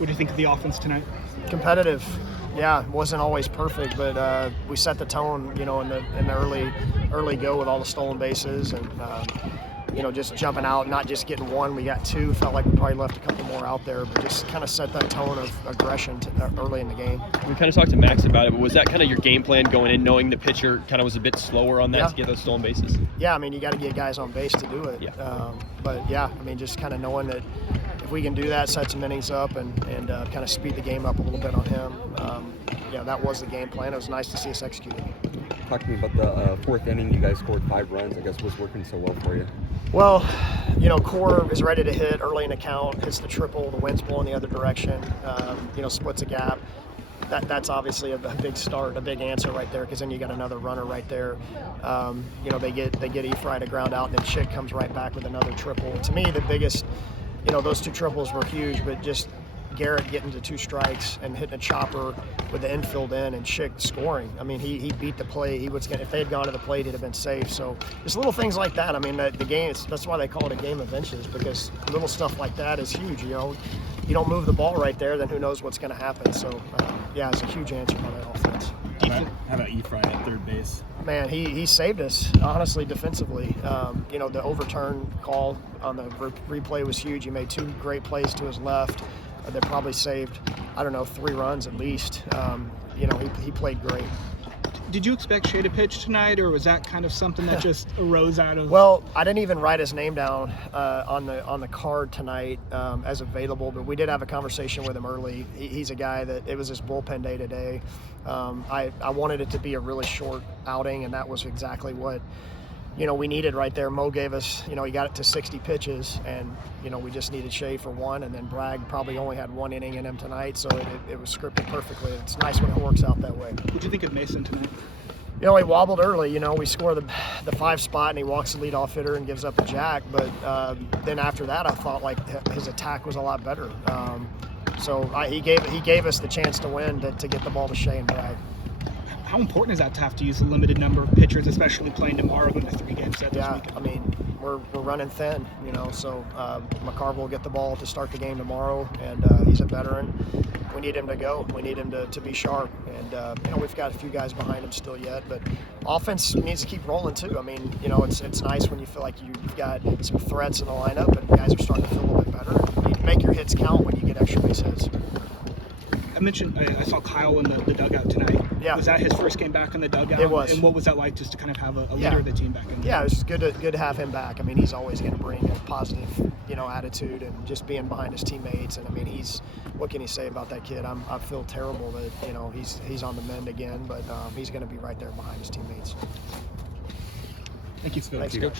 What do you think of the offense tonight? Competitive. Yeah, it wasn't always perfect, but we set the tone, in the early go with all the stolen bases and, just jumping out, not just getting one. We got two. Felt like we probably left a couple more out there, but just kind of set that tone of aggression early in the game. We kind of talked to Max about it, but was that kind of your game plan going in, knowing the pitcher kind of was a bit slower on that to get those stolen bases? Yeah, you got to get guys on base to do it. Yeah. Just kind of knowing that if we can do that, set some innings up and kind of speed the game up a little bit on him. That was the game plan. It was nice to see us execute it. Talk to me about the fourth inning. You guys scored 5 runs. I guess what's working so well for you? Well, Core is ready to hit early in the count, hits the triple, the wind's blowing the other direction, splits a gap. That's obviously a big start, a big answer right there, because then you got another runner right there. They get E-Fry to ground out, and then Chick comes right back with another triple. To me, the biggest, those 2 triples were huge, but just Garrett getting to 2 strikes and hitting a chopper with the infield in and Chick scoring. He beat the plate. If they had gone to the plate, he'd have been safe. So just little things like that. The game, that's why they call it a game of inches, because little stuff like that is huge. You don't move the ball right there, then who knows what's going to happen. So, it's a huge answer on that offense. How about E-Fry at third base? Man, he saved us, honestly, defensively. The overturn call on the replay was huge. He made 2 great plays to his left. That probably saved, 3 runs at least. He played great. Did you expect Shay to pitch tonight, or was that kind of something that just arose out of? Well, I didn't even write his name down on the card tonight as available, but we did have a conversation with him early. He's a guy that it was his bullpen day today. I wanted it to be a really short outing, and that was exactly what we needed right there. Mo gave us, he got it to 60 pitches, and we just needed Shay for 1, and then Bragg probably only had 1 inning in him tonight, so it was scripted perfectly. It's nice when it works out that way. What do you think of Mason tonight? He wobbled early. We score the 5 spot, and he walks the leadoff hitter and gives up a jack. But then after that, I thought his attack was a lot better. He gave us the chance to win to get the ball to Shay and Bragg. How important is that to have to use a limited number of pitchers, especially playing tomorrow in the 3 games set this weekend? We're running thin, so McCarville will get the ball to start the game tomorrow, and he's a veteran. We need him to go. We need him to be sharp, and we've got a few guys behind him still yet, but offense needs to keep rolling too. It's nice when you feel like you've got some threats in the lineup, and guys are starting to feel a little bit better. You make your hits count when you get extra base hits. I saw Kyle in the dugout tonight. Yeah. Was that his first game back in the dugout? It was. And what was that like, just to kind of have a leader of the team back in there? Yeah, it was good to have him back. He's always going to bring a positive, attitude and just being behind his teammates. And what can you say about that kid? I feel terrible that he's on the mend again, but he's going to be right there behind his teammates. Thank you. Thanks, Coach.